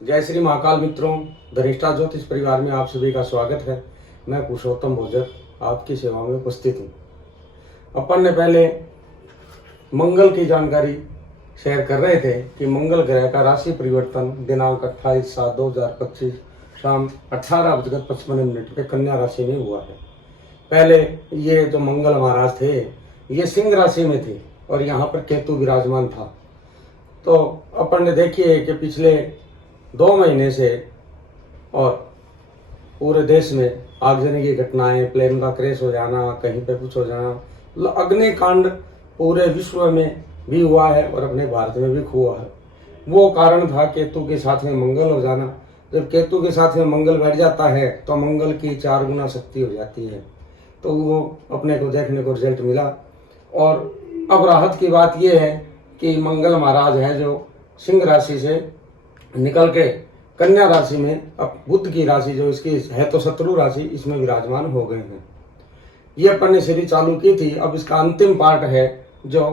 जय श्री महाकाल मित्रों, धनिष्ठा ज्योतिष परिवार में आप सभी का स्वागत है। मैं पुरुषोत्तम भोजर आपकी सेवा में उपस्थित हूँ। अपन ने पहले मंगल की जानकारी शेयर कर रहे थे कि मंगल ग्रह का राशि परिवर्तन दिनांक 28/7/2025 शाम 18:55 पे कन्या राशि में हुआ है। पहले ये जो मंगल महाराज थे ये सिंह राशि में थे और यहाँ पर केतु विराजमान था। तो अपन ने देखिए कि पिछले 2 महीने से और पूरे देश में आगजनी की घटनाएं, प्लेन का क्रैश हो जाना, कहीं पे कुछ हो जाना, अग्निकांड पूरे विश्व में भी हुआ है और अपने भारत में भी हुआ है। वो कारण था केतु के साथ में मंगल हो जाना। जब केतु के साथ में मंगल बैठ जाता है तो मंगल की 4 गुना शक्ति हो जाती है। तो वो अपने को देखने को रिजल्ट मिला। और अब राहत की बात यह है कि मंगल महाराज है जो सिंह राशि से निकल के कन्या राशि में, अब बुध की राशि जो इसकी है तो शत्रु राशि, इसमें विराजमान हो गए हैं। ये अपन ने सीरीज चालू की थी। अब इसका अंतिम पार्ट है जो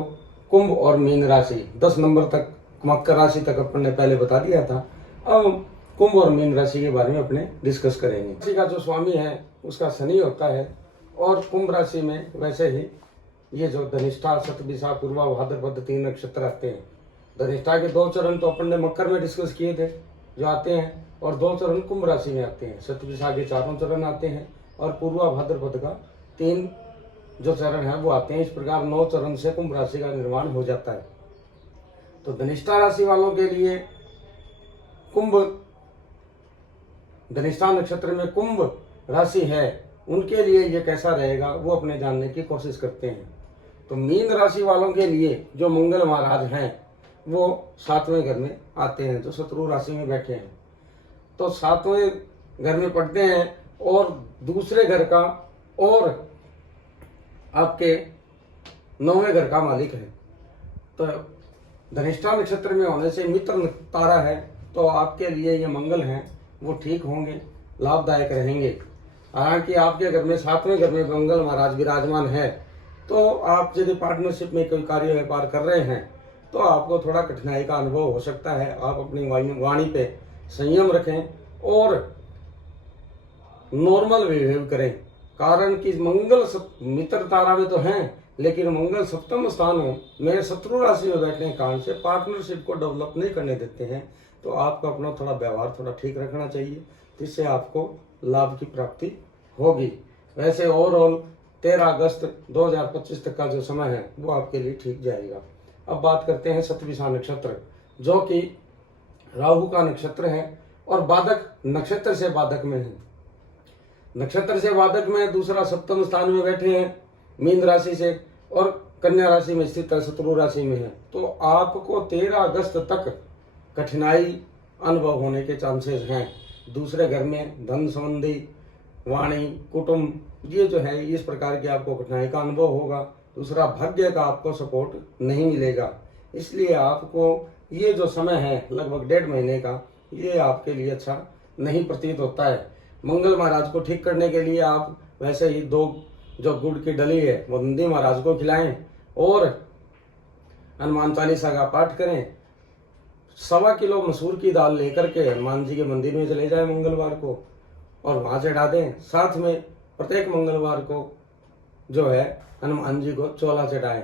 कुंभ और मीन राशि, 10 नंबर तक मकर राशि तक अपन ने पहले बता दिया था। अब कुंभ और मीन राशि के बारे में अपने डिस्कस करेंगे। राशि का जो स्वामी है उसका शनि होता है और कुंभ राशि में वैसे ही ये जो धनिष्ठा, शतभिषा, पूर्वा, भाद्रपद 3 नक्षत्र आते हैं। धनिष्ठा के 2 चरण तो अपन ने मकर में डिस्कस किए थे जो आते हैं, और 2 चरण कुंभ राशि में आते हैं। शतभिषा के 4 चरण आते हैं और पूर्वा भाद्रपद का 3 जो चरण है वो आते हैं। इस प्रकार 9 चरण से कुंभ राशि का निर्माण हो जाता है। तो धनिष्ठा राशि वालों के लिए कुंभ, धनिष्ठा नक्षत्र में कुंभ राशि है, उनके लिए ये कैसा रहेगा वो अपने जानने की कोशिश करते हैं। तो मीन राशि वालों के लिए जो मंगल महाराज हैं वो 7वें घर में आते हैं, जो शत्रु राशि में बैठे हैं। तो 7वें घर में पढ़ते हैं और दूसरे घर का और आपके 9वें घर का मालिक है। तो धनिष्ठा नक्षत्र में होने से मित्र तारा है, तो आपके लिए ये मंगल हैं वो ठीक होंगे, लाभदायक रहेंगे। हालांकि आपके घर में 7वें घर में मंगल महाराज विराजमान है तो आप यदि पार्टनरशिप में कोई कार्य व्यापार कर रहे हैं तो आपको थोड़ा कठिनाई का अनुभव हो सकता है। आप अपनी वाणी पे संयम रखें और नॉर्मल बिहेव करें। कारण कि मंगल मित्र तारा में तो हैं, लेकिन मंगल 7वें स्थान में शत्रु राशि में बैठने के कारण से पार्टनरशिप को डेवलप नहीं करने देते हैं। तो आपको अपना थोड़ा व्यवहार थोड़ा ठीक रखना चाहिए, जिससे आपको लाभ की प्राप्ति होगी। वैसे ओवरऑल 13 अगस्त 2025 तक का जो समय है वो आपके लिए ठीक जाएगा। अब बात करते हैं शतभिषा नक्षत्र, जो कि राहु का नक्षत्र है और बाधक नक्षत्र से बाधक में है। नक्षत्र से बाधक में दूसरा 7वें स्थान में बैठे हैं मीन राशि से, और कन्या राशि में स्थित है, शत्रु राशि में है। तो आपको 13 अगस्त तक कठिनाई अनुभव होने के चांसेस हैं। दूसरे घर में धन संबंधी, वाणी, कुटुंब, ये जो है इस प्रकार की आपको कठिनाई का अनुभव होगा। दूसरा, भाग्य का आपको सपोर्ट नहीं मिलेगा। इसलिए आपको ये जो समय है लगभग 1.5 महीने का, ये आपके लिए अच्छा नहीं प्रतीत होता है। मंगल महाराज को ठीक करने के लिए आप वैसे ही 2 जो गुड़ की डली है वो नंदी महाराज को खिलाएं और हनुमान चालीसा का पाठ करें। 1.25 किलो मसूर की दाल लेकर के हनुमान जी के मंदिर में चले जाए मंगलवार को और वहां चढ़ा दें। साथ में प्रत्येक मंगलवार को जो है हनुमान जी को चोला चढ़ाएं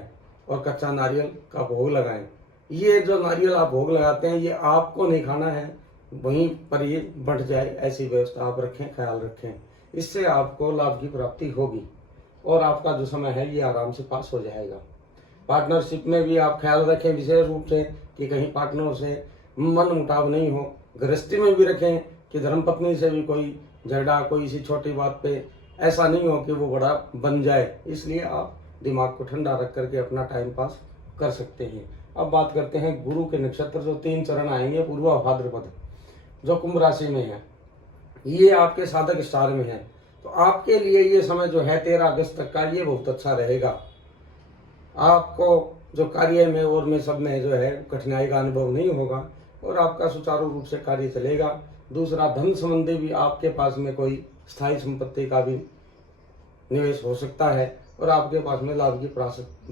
और कच्चा नारियल का भोग लगाएं। ये जो नारियल आप भोग लगाते हैं ये आपको नहीं खाना है, वहीं पर ये बढ़ जाए ऐसी व्यवस्था आप रखें, ख्याल रखें। इससे आपको लाभ की प्राप्ति होगी और आपका जो समय है ये आराम से पास हो जाएगा। पार्टनरशिप में भी आप ख्याल रखें विशेष रूप से कि कहीं पार्टनर से मन मुटाव नहीं हो। गृहस्थी में भी रखें कि धर्मपत्नी से भी कोई झगड़ा, कोई इसी छोटी बात पे ऐसा नहीं हो कि वो बड़ा बन जाए। इसलिए आप दिमाग को ठंडा रख करके अपना टाइम पास कर सकते हैं। अब बात करते हैं गुरु के नक्षत्र, जो 3 चरण आएंगे पूर्वा भाद्रपद, जो कुंभ राशि में है। ये आपके साधक स्टार में है। तो आपके लिए ये समय जो है 13 अगस्त तक का ये बहुत अच्छा रहेगा। आपको जो कार्य में और में सब में जो है कठिनाई का अनुभव नहीं होगा और आपका सुचारू रूप से कार्य चलेगा। दूसरा, धन संबंधी भी आपके पास में कोई स्थायी संपत्ति का भी निवेश हो सकता है और आपके पास में लाभ की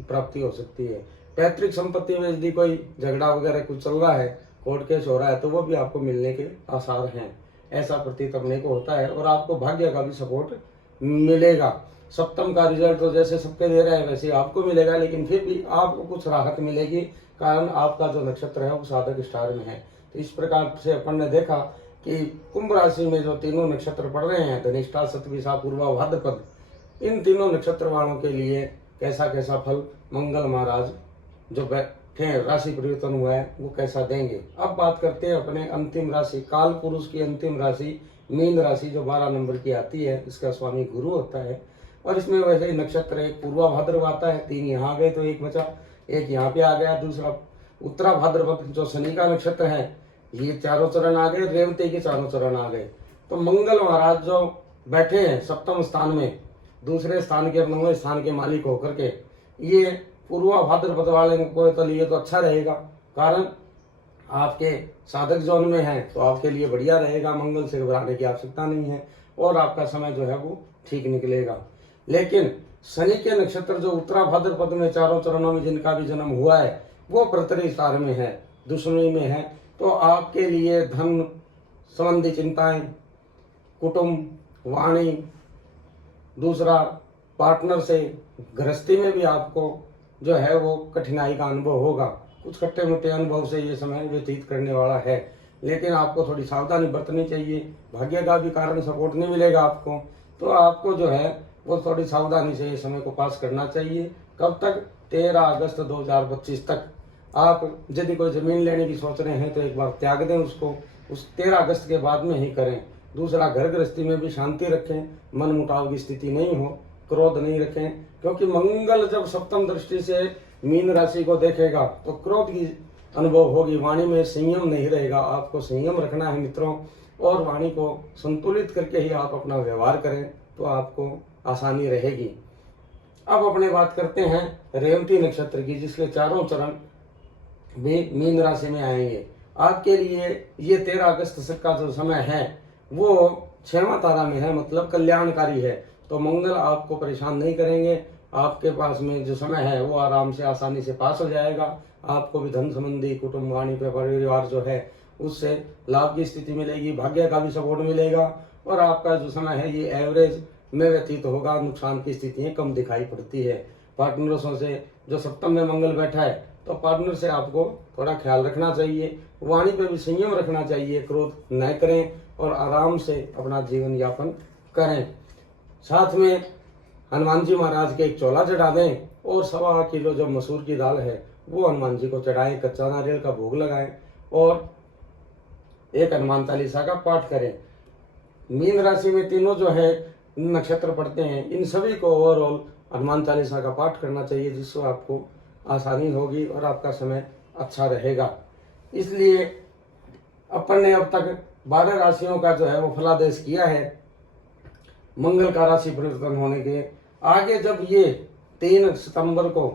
प्राप्ति हो सकती है। पैतृक संपत्ति में यदि कोई झगड़ा वगैरह कुछ चल रहा है, कोर्ट केस हो रहा है तो वो भी आपको मिलने के आसार हैं, ऐसा प्रतीत अपने को होता है। और आपको भाग्य का भी सपोर्ट मिलेगा। सप्तम का रिजल्ट तो जैसे सबके दे रहा है वैसे आपको मिलेगा, लेकिन फिर भी आपको कुछ राहत मिलेगी, कारण आपका जो नक्षत्र है वो साधक स्टार में है। तो इस प्रकार से अपन ने देखा कि कुंभ राशि में जो तीनों नक्षत्र पड़ रहे हैं, धनिष्ठा, शतभिषा, पूर्वा, भाद्रपद, इन तीनों नक्षत्र वालों के लिए कैसा कैसा फल मंगल महाराज जो बैठे राशि परिवर्तन हुआ है वो कैसा देंगे। अब बात करते हैं अपने अंतिम राशि, काल पुरुष की अंतिम राशि मीन राशि, जो 12 नंबर की आती है। इसका स्वामी गुरु होता है और इसमें वैसे ही नक्षत्र एक पूर्वा भाद्रपद आता है, 3 यहाँ आ गए तो एक बचा, एक यहाँ पे आ गया, दूसरा उत्तरा भाद्रपद जो शनि का नक्षत्र है, ये चारों चरण आ गए, रेवती के चारों चरण आ गए। तो मंगल महाराज जो बैठे हैं सप्तम स्थान में, दूसरे स्थान के 9वें स्थान के मालिक होकर के, ये पूर्वा भाद्रपद वाले को तो लिए तो अच्छा रहेगा, कारण आपके साधक जोन में है तो आपके लिए बढ़िया रहेगा, मंगल से घबराने की आवश्यकता नहीं है और आपका समय जो है वो ठीक निकलेगा। लेकिन शनि के नक्षत्र जो उत्तरा भाद्रपद में चारों चरणों में जिनका भी जन्म हुआ है वो प्रतरी स्टार में है, दुश्मनी में है, तो आपके लिए धन संबंधी चिंताएं, कुटुंब, वाणी, दूसरा पार्टनर से गृहस्थी में भी आपको जो है वो कठिनाई का अनुभव होगा। कुछ खट्टे मीठे अनुभव से ये समय व्यतीत करने वाला है, लेकिन आपको थोड़ी सावधानी बरतनी चाहिए। भाग्य का भी कारण सपोर्ट नहीं मिलेगा आपको, तो आपको जो है वो थोड़ी सावधानी से ये समय को पास करना चाहिए। कब तक? 13 अगस्त 2025 तक। आप यदि कोई जमीन लेने की सोच रहे हैं तो एक बार त्याग दें उसको, उस 13 अगस्त के बाद में ही करें। दूसरा, घर गृहस्थी में भी शांति रखें, मन मुटाव की स्थिति नहीं हो, क्रोध नहीं रखें, क्योंकि मंगल जब सप्तम दृष्टि से मीन राशि को देखेगा तो क्रोध की अनुभव होगी, वाणी में संयम नहीं रहेगा। आपको संयम रखना है मित्रों, और वाणी को संतुलित करके ही आप अपना व्यवहार करें तो आपको आसानी रहेगी। अब अपने बात करते हैं रेवती नक्षत्र की, जिसके चारों चरण भी मीन राशि में आएंगे। आपके लिए ये 13 अगस्त तक का जो समय है वो 6वां तारा में है, मतलब कल्याणकारी है। तो मंगल आपको परेशान नहीं करेंगे, आपके पास में जो समय है वो आराम से आसानी से पास हो जाएगा। आपको भी धन संबंधी, कुटुंब, वाणी पे परिवार जो है उससे लाभ की स्थिति मिलेगी, भाग्य का भी सपोर्ट मिलेगा और आपका जो समय है ये एवरेज में व्यतीत होगा। नुकसान की स्थितियां कम दिखाई पड़ती है। पार्टनर्सों से जो सप्तम में मंगल बैठा है तो पार्टनर से आपको थोड़ा ख्याल रखना चाहिए, वाणी पे भी संयम रखना चाहिए, क्रोध न करें और आराम से अपना जीवन यापन करें। साथ में हनुमान जी महाराज के एक चोला चढ़ा दें और 1.25 किलो जो मसूर की दाल है वो हनुमान जी को चढ़ाएं, कच्चा नारियल का भोग लगाएं और एक हनुमान चालीसा का पाठ करें। मीन राशि में तीनों जो है नक्षत्र पड़ते हैं, इन सभी को ओवरऑल हनुमान चालीसा का पाठ करना चाहिए, जिससे आपको आसानी होगी और आपका समय अच्छा रहेगा। इसलिए अपन ने अब तक 12 राशियों का जो है वो फलादेश किया है मंगल का राशि परिवर्तन होने के। आगे जब ये 3 सितंबर को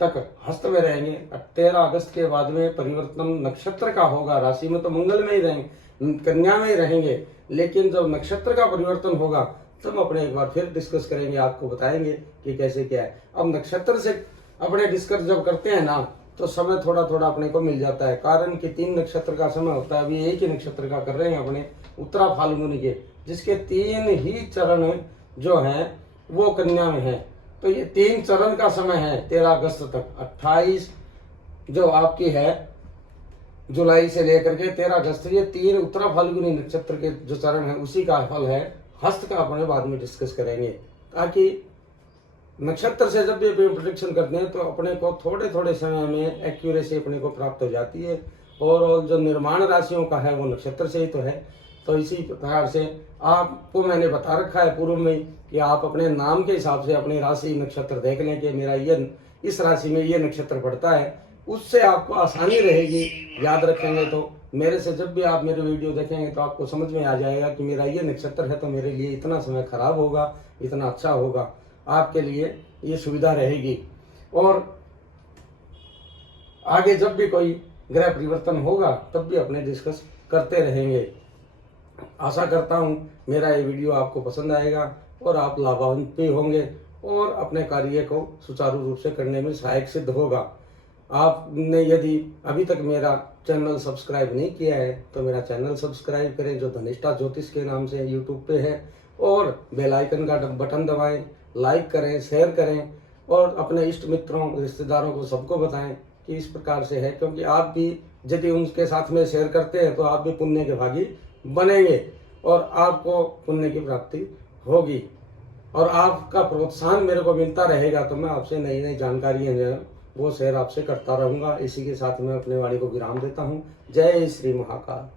तक हस्त में रहेंगे, 13 अगस्त के बाद में परिवर्तन नक्षत्र का होगा। राशि में तो मंगल में ही रहेंगे, कन्या में ही रहेंगे, लेकिन जब नक्षत्र का परिवर्तन होगा तब अपने एक बार फिर डिस्कस करेंगे, आपको बताएंगे कि कैसे क्या है। अब नक्षत्र से अपने डिस्कस जब करते हैं ना तो समय थोड़ा थोड़ा अपने को मिल जाता है, कारण कि 3 नक्षत्र का समय होता है। अभी एक ही नक्षत्र का कर रहे हैं अपने उत्तरा फाल्गुनी के, जिसके 3 ही चरण जो हैं वो कन्या में है। तो ये 3 चरण का समय है 13 अगस्त तक। 28 जो आपकी है जुलाई से लेकर के 13 अगस्त, ये 3 उत्तरा फाल्गुनी नक्षत्र के जो चरण है उसी का फल है। हस्त का अपने बाद में डिस्कस करेंगे, ताकि नक्षत्र से जब भी प्रेडिक्शन करते हैं तो अपने को थोड़े थोड़े समय में एक्यूरेसी अपने को प्राप्त हो जाती है। और जो निर्माण राशियों का है वो नक्षत्र से ही तो है। तो इसी प्रकार से आपको मैंने बता रखा है पूर्व में कि आप अपने नाम के हिसाब से अपनी राशि नक्षत्र देख लें कि मेरा ये इस राशि में ये नक्षत्र पड़ता है, उससे आपको आसानी रहेगी। याद रखेंगे तो मेरे से जब भी आप मेरे वीडियो देखेंगे तो आपको समझ में आ जाएगा कि मेरा ये नक्षत्र है तो मेरे लिए इतना समय खराब होगा, इतना अच्छा होगा, आपके लिए ये सुविधा रहेगी। और आगे जब भी कोई ग्रह परिवर्तन होगा तब भी अपने डिस्कस करते रहेंगे। आशा करता हूँ मेरा ये वीडियो आपको पसंद आएगा और आप लाभान्वित भी होंगे और अपने कार्य को सुचारू रूप से करने में सहायक सिद्ध होगा। आपने यदि अभी तक मेरा चैनल सब्सक्राइब नहीं किया है तो मेरा चैनल सब्सक्राइब करें, जो धनिष्ठा ज्योतिष के नाम से यूट्यूब पे है, और बेल आइकन का बटन दबाएं, लाइक करें, शेयर करें और अपने इष्ट मित्रों, रिश्तेदारों को सबको बताएं कि इस प्रकार से है। क्योंकि आप भी यदि उनके साथ में शेयर करते हैं तो आप भी पुण्य के भागी बनेंगे और आपको पुण्य की प्राप्ति होगी और आपका प्रोत्साहन मेरे को मिलता रहेगा। तो मैं आपसे नई नई जानकारियाँ जो है वो शेयर आपसे करता रहूँगा। इसी के साथ मैं अपने वाणी को विराम देता हूँ। जय श्री महाकाल।